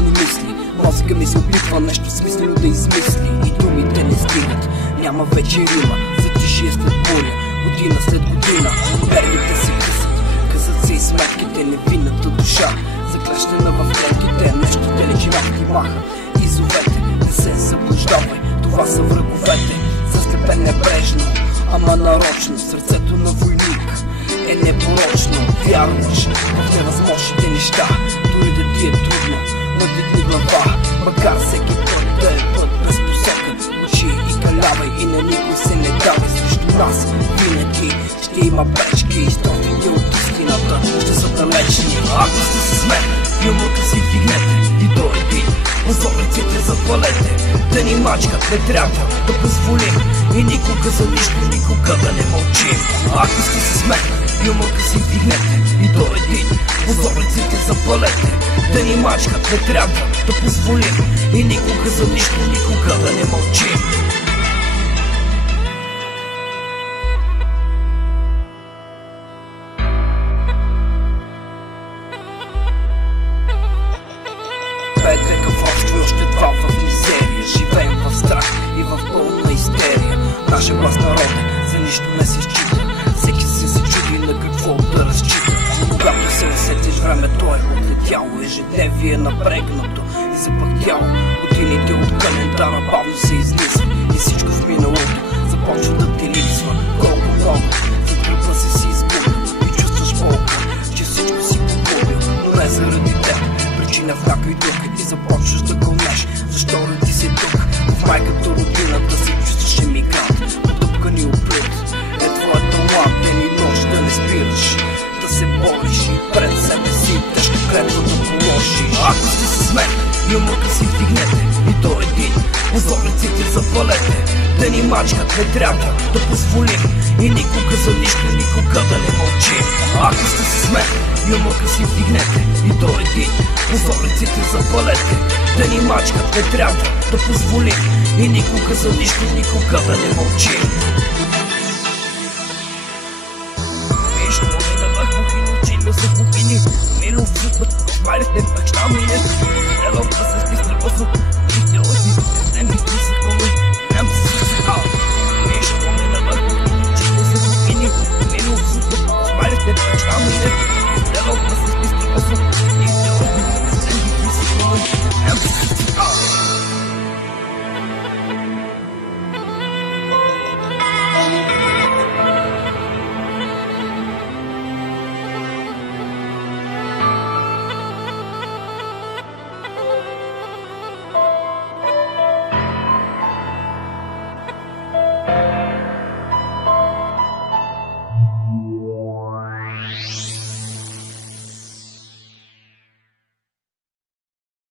далечни мисли. Мозъка ми се опитва нещо смислено да измисли и думите не стигат. Няма вече рима за тишия след буря, година след година. Перните се късат се и сметките, невинната душа заклещена в клетките. Нещо далечина ти маха и зовете, не се заблуждавай, това са враговете. Заслепен небрежно, ама нарочно, сърцето на войник е непорочно. Вярваш в невъзможните неща, дори да ти е трудно, надигни глава, макар всеки път да е път без посока. Учи и калявай и на никой се не давай. Срещу нас винаги ще има пречки и строфите от истината ще са далечни. Ако сте с мен, юморка си вдигнете и до един позорниците запалете. Да ни мачкат не трябва да позволим и никога за нищо, никога да не мълчим. Ако сте с мен, юморка си вдигнете и до един позорниците запалете. Да ни мачкат не трябва да позволим и никога за нищо, никога да не мълчим. Петре кафорство и още два в мизерия. Живеем в страх и в пълна истерия. Наша глас народа за нищо не се счита. Всеки се чуди на какво да разчита. Когато се усетиш, времето е отлетяло. Ежедневие напрегнато и запъхтяло. Годините от календара бавно се излизат и всичко в миналото започва да ти липсва. Колко много зад гърба си изгубил и чувстваш болка, че всичко си погубил, но не заради теб. Причина в някой друг и започваш да гонеш. Защо роди си тук, в майката родина, да се чувстваш емигрант, потъпкан и оплит. Е твоята ламп, ден и нощ да не спираш, да се бориш и пред себе си тежка клетва да положиш. Ако сте с мен, юморка си вдигнете и до един позорниците запалете. Да ни мачкат не трябва да позволим и никога за нищо, никога да не мълчим. Ако сте с мен, юморка си вдигнете и до един позорниците запалете. Да ни мачкат не трябва да позволим и никога за нищо, никога да не мълчим. Виж, моля на върху и очи са кухини. Мило взътват, швалите баща ми е. Ело да се списна посъл и те очи. Не ми писаха ми, ням се съсекал. Виж, моля на върху и очи са кухини. Мило взътват, швалите баща ми е. Ело да се списна посъл и те очи. Не ми писаха ми, ням се съсекал.